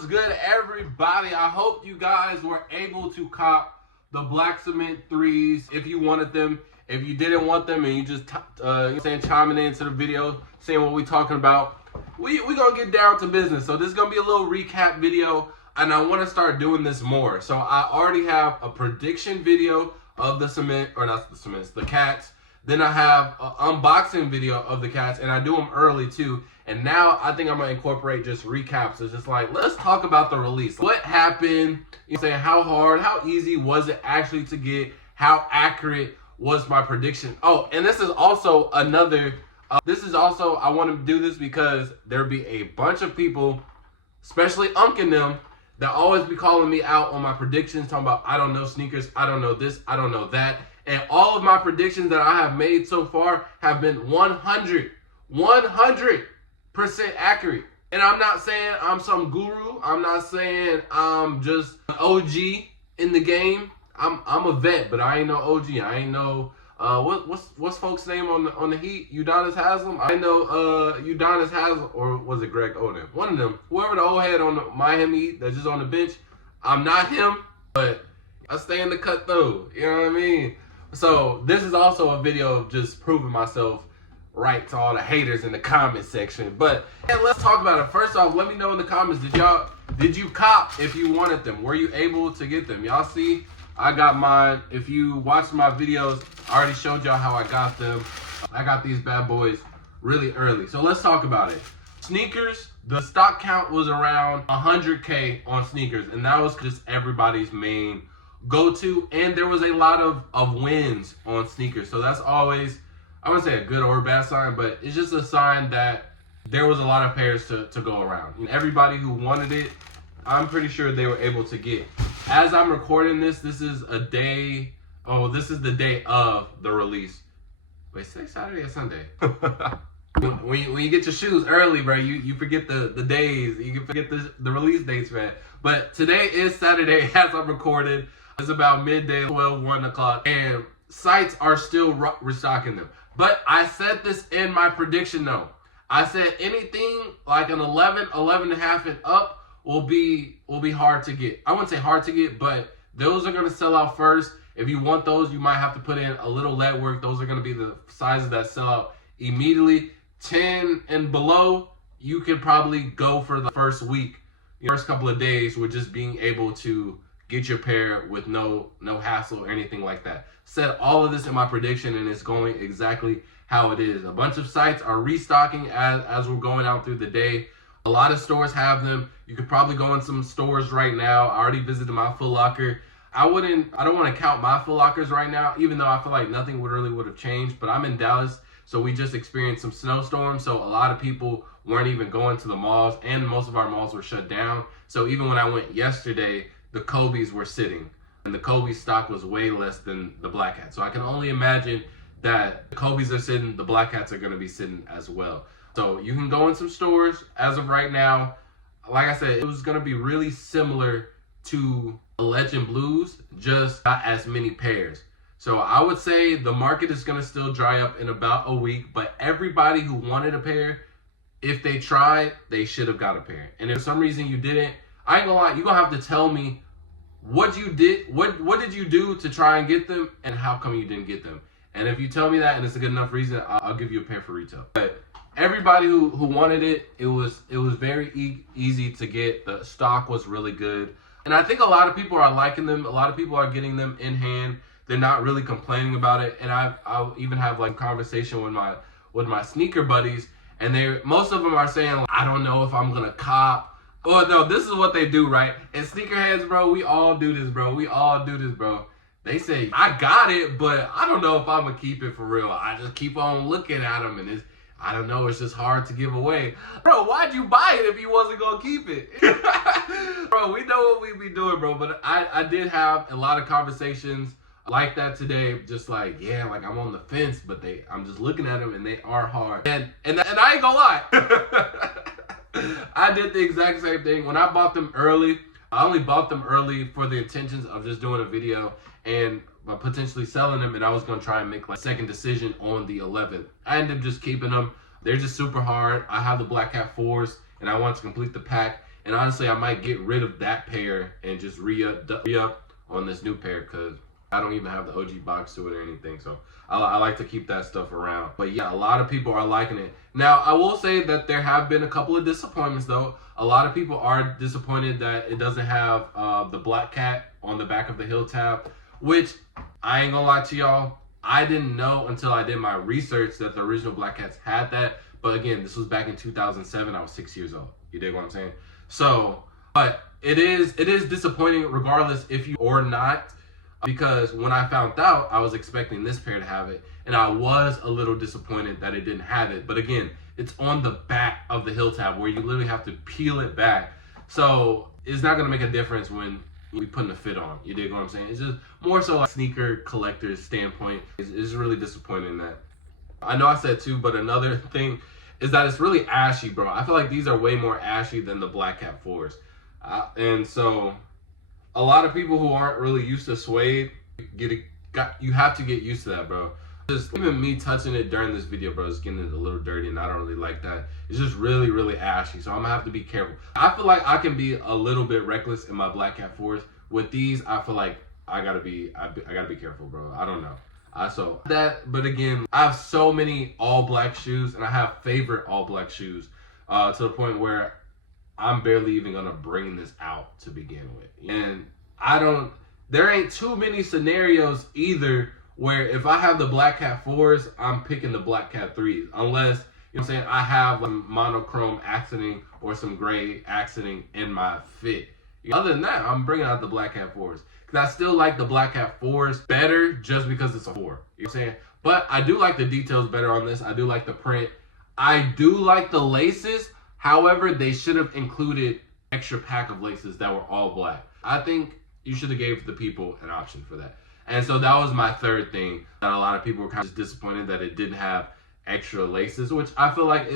What's good, everybody? I hope you guys were able to cop the black cement 3s if you wanted them. If you didn't want them and you just chiming into the video, saying what we talking about, we gonna get down to business. So this is gonna be a little recap video, and I want to start doing this more. So I already have a prediction video of the cement, or not the cements, the cats. Then I have an unboxing video of the cats, and I do them early too. And now I think I'm gonna incorporate just recaps. It's just like, let's talk about the release. What happened? You know, saying how hard, how easy was it actually to get? How accurate was my prediction? Oh, and this is also another. I want to do this because there'll be a bunch of people, especially Unc and them, that always be calling me out on my predictions, talking about I don't know sneakers, I don't know this, I don't know that. And all of my predictions that I have made so far have been 100% accurate. And I'm not saying I'm some guru. I'm not saying I'm just an OG in the game. I'm a vet, but I ain't no OG. I ain't no what's folks' name on the Heat? Udonis Haslem. I know Udonis Haslem, or was it Greg Oden? One of them. Whoever the old head on the Miami Heat that's just on the bench. I'm not him, but I stay in the cut though. You know what I mean? So this is also a video of just proving myself right to all the haters in the comment section. But yeah, let's talk about it. First off, let me know in the comments, did you cop if you wanted them? Were you able to get them? Y'all see, I got mine. If you watched my videos, I already showed y'all how I got them. I got these bad boys really early. So let's talk about it. Sneakers, the stock count was around 100K on sneakers, and that was just everybody's main go-to, and there was a lot of wins on sneakers. So that's always, I wouldn't say a good or a bad sign, but it's just a sign that there was a lot of pairs to go around. And everybody who wanted it, I'm pretty sure they were able to get. As I'm recording this, this is the day of the release. Wait, say Saturday or Sunday? when you get your shoes early, bro, you forget the days. You can forget the release dates, man. But today is Saturday as I'm recording. It's about midday, 12, 1 o'clock, and sites are still restocking them. But I said this in my prediction though. I said anything like an 11 and a half and up will be hard to get. I wouldn't say hard to get, but those are gonna sell out first. If you want those, you might have to put in a little lead work. Those are gonna be the sizes that sell out immediately. 10 and below, you can probably go for the first week, first couple of days with just being able to get your pair with no hassle or anything like that. Said all of this in my prediction, and it's going exactly how it is. A bunch of sites are restocking as we're going out through the day. A lot of stores have them. You could probably go in some stores right now. I already visited my Foot Locker. I don't want to count my Foot Lockers right now, even though I feel like nothing would have changed. But I'm in Dallas, so we just experienced some snowstorms. So a lot of people weren't even going to the malls, and most of our malls were shut down. So even when I went yesterday, the Kobe's were sitting, and the Kobe stock was way less than the black hats. So I can only imagine that the Kobe's are sitting, the black hats are going to be sitting as well. So you can go in some stores as of right now. Like I said, it was going to be really similar to the Legend Blues, just not as many pairs. So I would say the market is going to still dry up in about a week, but everybody who wanted a pair, if they tried, they should have got a pair. And if for some reason you didn't, I ain't gonna lie, you're gonna have to tell me what you did, what did you do to try and get them, and how come you didn't get them. And if you tell me that and it's a good enough reason, I'll give you a pair for retail. But everybody who wanted it was very easy to get. The stock was really good. And I think a lot of people are liking them. A lot of people are getting them in hand. They're not really complaining about it. And I'll even have like conversation with my sneaker buddies, and most of them are saying, I don't know if I'm gonna cop. Well, no, this is what they do, right? And Sneakerheads, bro, we all do this, bro. They say, I got it, but I don't know if I'm going to keep it for real. I just keep on looking at them, and I don't know, it's just hard to give away. Bro, why'd you buy it if you wasn't going to keep it? Bro, we know what we be doing, bro. But I did have a lot of conversations like that today. Just like, yeah, like I'm on the fence, but I'm just looking at them, and they are hard. And I ain't going to lie. I did the exact same thing. When I bought them early, I only bought them early for the intentions of just doing a video and potentially selling them, and I was going to try and make like a second decision on the 11th. I ended up just keeping them. They're just super hard. I have the Black Hat 4s, and I want to complete the pack. And honestly, I might get rid of that pair and just re-up on this new pair because I don't even have the OG box to it or anything. So I like to keep that stuff around. But yeah, a lot of people are liking it. Now, I will say that there have been a couple of disappointments though. A lot of people are disappointed that it doesn't have the black cat on the back of the heel tab, which I ain't gonna lie to y'all. I didn't know until I did my research that the original black cats had that. But again, this was back in 2007. I was 6 years old. You dig what I'm saying? So, but it is disappointing regardless if you or not, because when I found out, I was expecting this pair to have it, and I was a little disappointed that it didn't have it. But again, it's on the back of the heel tab where you literally have to peel it back. So it's not gonna make a difference when we putting a fit on. You dig what I'm saying? It's just more so like sneaker collector's standpoint. It's really disappointing that. I know I said too, but another thing is that it's really ashy, bro. I feel like these are way more ashy than the Black Cat 4s. And so a lot of people who aren't really used to suede, you have to get used to that, bro. Just even me touching it during this video, bro, is getting it a little dirty, and I don't really like that. It's just really, really ashy, so I'm gonna have to be careful. I feel like I can be a little bit reckless in my Black Cat 4s. With these, I feel like I gotta be careful, bro. I don't know. So that, but again, I have so many all black shoes, and I have favorite all black shoes to the point where I'm barely even gonna bring this out to begin with. And there ain't too many scenarios either where if I have the Black Cat 4s, I'm picking the Black Cat 3s, unless, you know what I'm saying, I have some monochrome accenting or some gray accenting in my fit. Other than that, I'm bringing out the Black Cat 4s. Because I still like the Black Cat 4s better just because it's a 4. You know what I'm saying? But I do like the details better on this. I do like the print. I do like the laces. However, they should have included extra pack of laces that were all black. I think you should have gave the people an option for that. And so that was my third thing, that a lot of people were kind of disappointed that it didn't have extra laces, which I feel like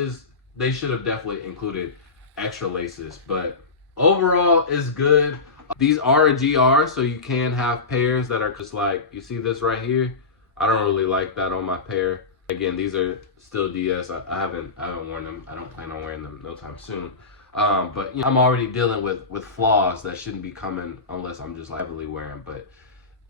they should have definitely included extra laces. But overall, it's good. These are a GR, so you can have pairs that are just like, you see this right here? I don't really like that on my pair. Again, these are still DS. I haven't worn them. I don't plan on wearing them no time soon. But you know, I'm already dealing with flaws that shouldn't be coming unless I'm just like heavily wearing. But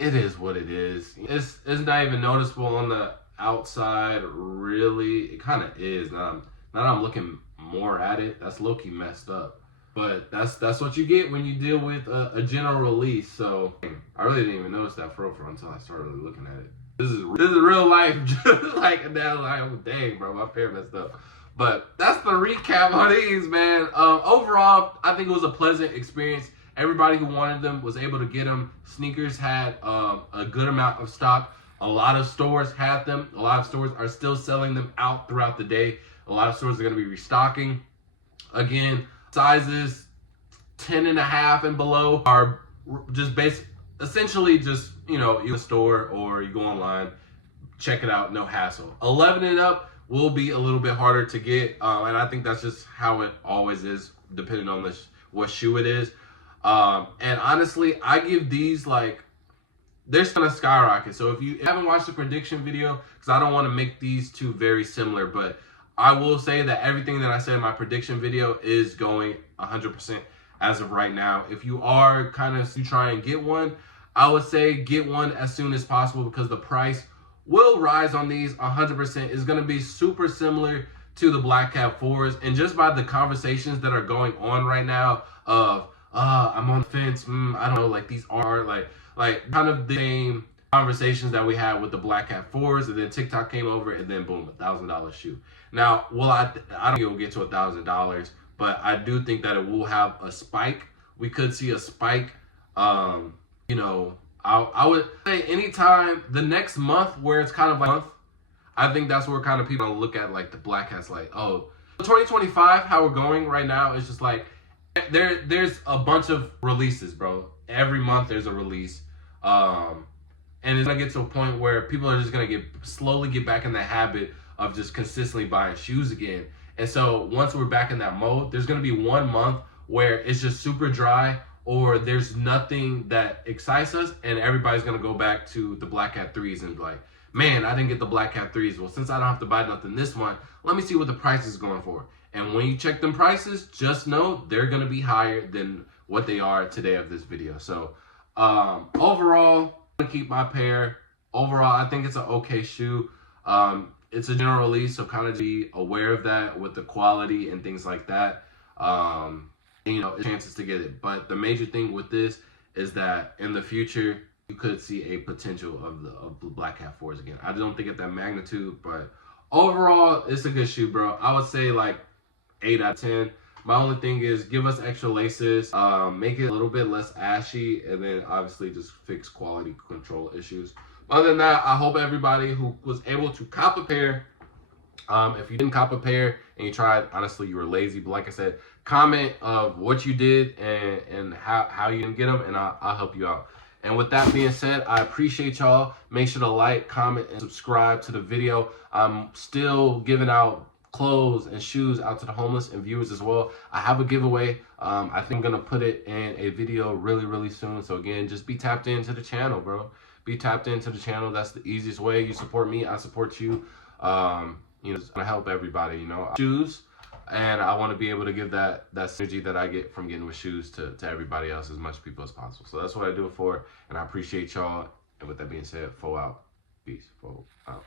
it is what it is. It's not even noticeable on the outside, really. It kind of is. Now that I'm looking more at it, that's low-key messed up. But that's what you get when you deal with a general release. So I really didn't even notice that for until I started really looking at it. This is real life. Just like now, like, oh, dang, bro, my pair messed up. But that's the recap on these, man. Overall, I think it was a pleasant experience. Everybody who wanted them was able to get them. Sneakers had a good amount of stock. A lot of stores had them. A lot of stores are still selling them out throughout the day. A lot of stores are going to be restocking. Again, sizes 10.5 and below are just essentially just, you know, you go to the store or you go online, check it out, no hassle. 11 and up will be a little bit harder to get, and I think that's just how it always is, depending on what shoe it is. And honestly, I give these, like, they're gonna skyrocket. So if you haven't watched the prediction video, because I don't want to make these two very similar, but I will say that everything that I said in my prediction video is going 100% as of right now. If you are kind of try and get one, I would say get one as soon as possible, because the price will rise on these 100%. It's going to be super similar to the Black Cat 4s. And just by the conversations that are going on right now of, I'm on the fence, I don't know, like these are like kind of the same conversations that we had with the Black Cat 4s, and then TikTok came over, and then boom, $1,000 shoe. Now, well, I don't think it will get to $1,000, but I do think that it will have a spike. We could see a spike. You know, I would say anytime the next month, where it's kind of like a month, I think that's where kind of people look at like the Black Cats, like, oh, 2025, how we're going right now is just like there's a bunch of releases, bro. Every month there's a release. And it's gonna get to a point where people are just gonna slowly get back in the habit of just consistently buying shoes again. And so once we're back in that mode, there's gonna be 1 month where it's just super dry, or there's nothing that excites us, and everybody's gonna go back to the Black Cat 3s and be like, man, I didn't get the Black Cat 3s. Well, since I don't have to buy nothing this month, let me see what the price is going for. And when you check them prices, just know they're gonna be higher than what they are today of this video. So overall, I'm gonna keep my pair. Overall, I think it's an okay shoe. It's a general release, so kind of be aware of that with the quality and things like that. You know, chances to get it. But the major thing with this is that in the future, you could see a potential of the Black Cat 4s again. I don't think at that magnitude, but overall, it's a good shoe, bro. I would say like 8 out of 10. My only thing is give us extra laces, make it a little bit less ashy, and then obviously just fix quality control issues. Other than that, I hope everybody who was able to cop a pair, if you didn't cop a pair and you tried, honestly, you were lazy. But like I said, comment of what you did and how you didn't get them, and I'll help you out. And with that being said, I appreciate y'all. Make sure to like, comment, and subscribe to the video. I'm still giving out clothes and shoes out to the homeless and viewers as well. I have a giveaway. I think I'm gonna put it in a video really soon. So again, just be tapped into the channel, bro. Be tapped into the channel. That's the easiest way. You support me, I support you. You know, it's gonna help everybody, you know. Shoes, and I want to be able to give that synergy that I get from getting with shoes to everybody else, as much people as possible. So that's what I do it for, and I appreciate y'all. And with that being said, Fo out. Peace. Fo out.